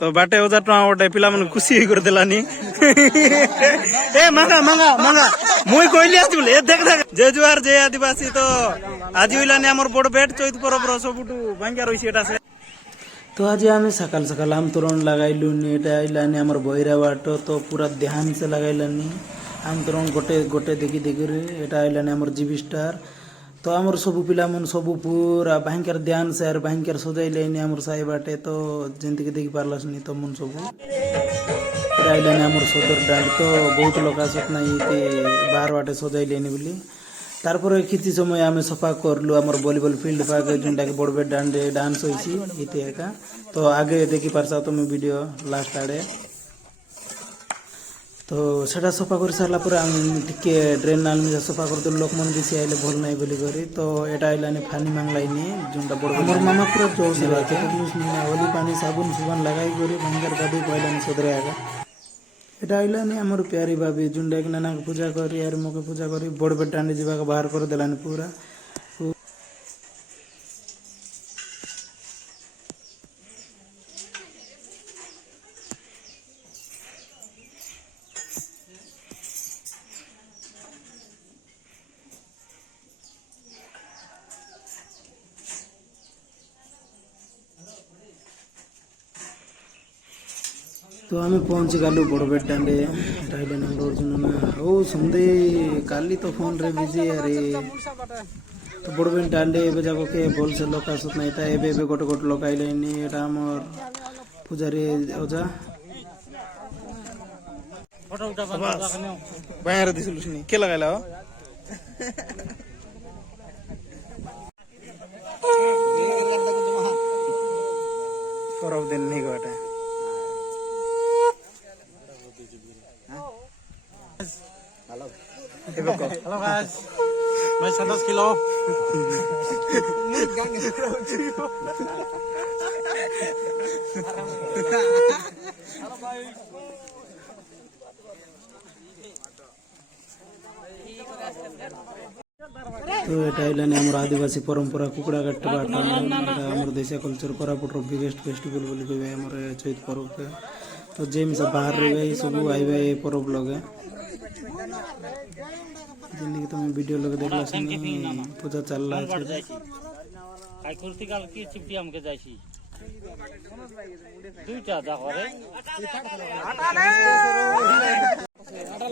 तो बाटे 1000 टका गोटे पिला मन खुशी कर देलानी ए मांगा मांगा मांगा मुई कहली आसी बोले ए देख देख जय जुहार जय आदिवासी। तो आज होइलानी हमर बड़ बेट चैत परब रो सबुटू भांग्या रहिछि एटा से। तो आज आम सकाल सकाल आम तोरण लगाइलुनी एटा आइलानी हमर बहिरा बाट। तो पूरा ध्यान से लगाइलानी आम तोरण गोटे गोटे देखी देखी एटा आइलानी हमर जीबी स्टार। तो आमर सबू पिला मन सबू पूरा भांकर ध्यान से आर भांकर सजाइलेनी हमर साई बाटे। तो जेंति के देखि पारलासनी तो मन सबू आइलानी हमर सदर डांड। तो बहुत लोग आसत ना इते बाहर बाटे सजाइलेनी बोली। तारपर किछि समय आमे सफा करलु हमर वॉलीबॉल फील्ड पाके जोंटा के बड़बे डांडे डांस होइछि इते एका। तो आगे देखि पारसा तुम वीडियो लास्ट आड़े। तो सेटा सफा कर सारा पर टिके ड्रेन नाल में सफा कर दो लोक मन बेसी आइले भल नाही बोली करी। तो एटा आइलानी फानी मांगलाइनी जोंटा बड़ हमर मामा पूरा जोश बाटे होली पानी साबुन सुबन लगाई करी भंगर गादी पहलानी सदरे आगा। एटा आइलानी हमर प्यारी भाभी जोंडा के नाना के पूजा करी यार मोके पूजा करी बड़ बेटांडी जीवा के बाहर कर देलानी पूरा। तो आम पहुँची गलु बड़बेट डांडे ओ संदे काली तो फोन रे बिजी अरे। तो बड़बेट डांडे एबे जाको के बोल से लोक आसत नहीं था एबे एबे गोटे गोटे लोक आइलेनी एटा हमर पूजारी ओजा फोटो उठा बाहर दिसलुसनी के लगाइला हो परब दिन नहीं गोटे हेलो गाइस मैं संतोष किलो तो एटा आइलानी हमर आदिवासी परंपरा कुकड़ा काट बाटा हमर देशिया कल्चर कोरापुट रो बिगेस्ट फेस्टिवल बोली कहबे हमर चैत पर्व के। तो जेम सब बाहर रे सब आइबे ए पर्व लगे जिंदगी तुम वीडियो लगे देखला सनी पूजा चल रहा है आई कुर्ती काल की चिपटी हमके जाइसी दुईटा देखो रे हटा ले हटा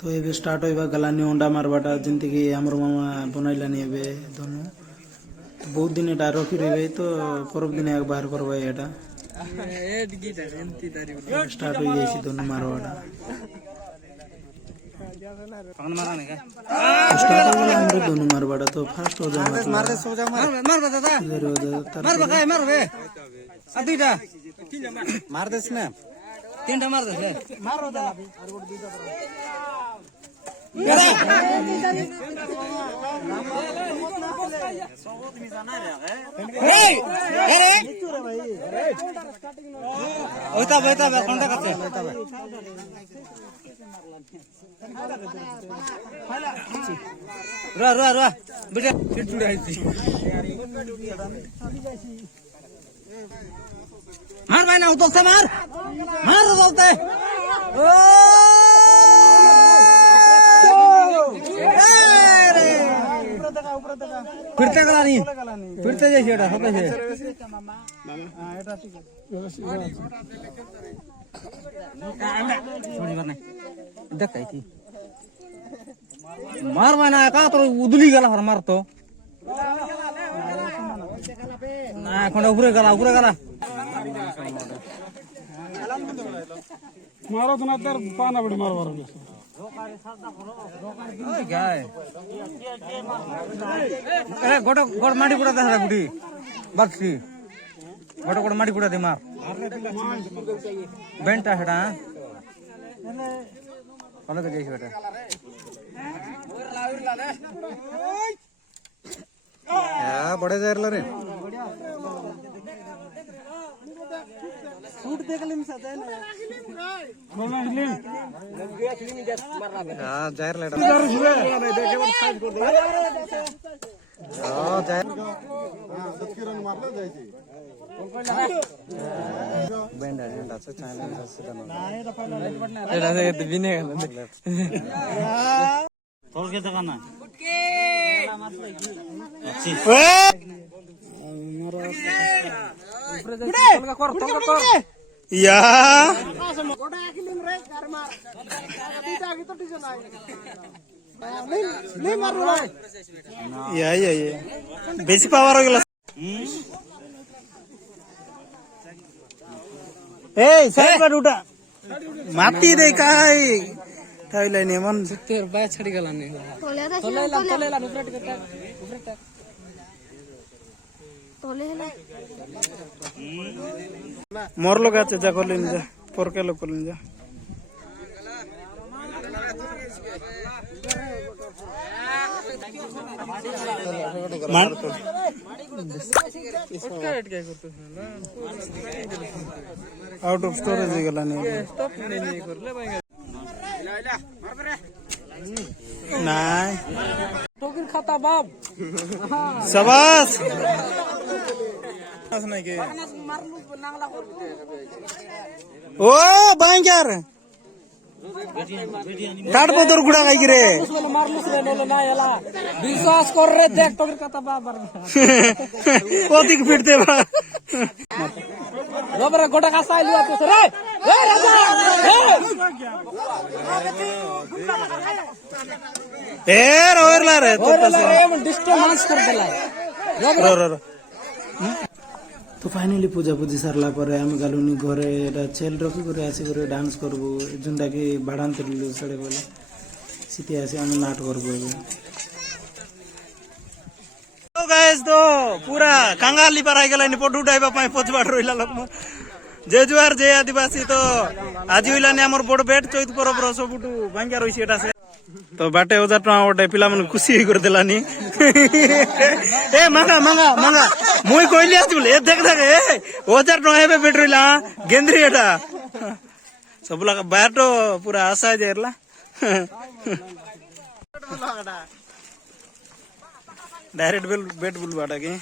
तो ये स्टार्ट होइबा गलानी अंडा मारबाटा जिंती की हमर मामा बनैलानी एबे दोनों। तो बहुत दिन एटा रखी रही तो पर्व दिन एक बाहर करबा एटा स्टार्ट हो जाइसी दोनों मारवाटा स्टार्ट हो गया हमरे दोनों मारवाटा। तो फास्ट हो जाए मार दे सो जा मार दादा मार बका मार बे आ दुईटा मार देस ना तीनटा मार दे मारो दादा और गोट दुईटा मार भाई ना उतल से मार मार बोलते फिरते गला नहीं फिरते जैसे एटा होता है हां एटा ठीक है छोड़ी करने देख आई थी मार मैंने का तो उदली गला हर मार तो ना खंड ऊपर गला मारो तो ना तर पाना बड़ी मार मारो गाय ए गोट गोट माटी गुड़ा दे गुडी बक्सी गोट गोट माटी गुड़ा दे मार बेंटा हेडा अलग जैसे बेटा या बड़े जारला रे सूट देख लेन सजाय ना हां जाहिर लेटा हां जाहिर दक्षिण मारला जायची बेंड आहे चॅनल नाही रे पहिला एटा बिने তোর কে দেখা না या बेसी पावर हो गेला ए साइड पर उठा माती दे काय थाईला ने मन तेर बाय छडी गेला ने तोलेला उपरेट मोर लोग आते जा करले जा पोरके लोग करले जा मान आउट ऑफ स्टोरेज गेला ने स्टॉप नाही करले नाही टोकर खाता बाप शाबाश नाही के ओ बांग्यार काट पदर गुडा काय की रे मारलुस रे नोले ना याला विश्वास कर रे देख टोकर खाता बाप ओदिक फिरते बा रोबरे गोटा का साइल हुआ तो रे ए राजा ए रोरला रे तो डिस्टर्बेंस कर देला रो तो फाइनली पूजा पूजी सरला पर आम गलुनी घरे छेल रखी करे आसी करे डांस करबो जुंडा के बाडान तिरलु सडे बोले सीते आसी हम नाट करबो तो गाइस तो पूरा कांगाली पर आइ गेला नि फोटो उठाइबा पाई पछबाड रोइला लोक जय जुआर जय आदिवासी तो आज होइला नि हमर बड़ बेट चैत परब रो सबुटु भांगा रहिछि एटा से तो बाटे 1000 टका ओटे पिला मन खुशी कर देलानी ए मांगा मांगा मांगा मुई कोइली आछि बोले ए देख देख ए 1000 टका हेबे बेट रोइला गेंद्री एटा सबला बाटो पूरा आशा जेरला डायरेक्ट बेट बुल बाटा के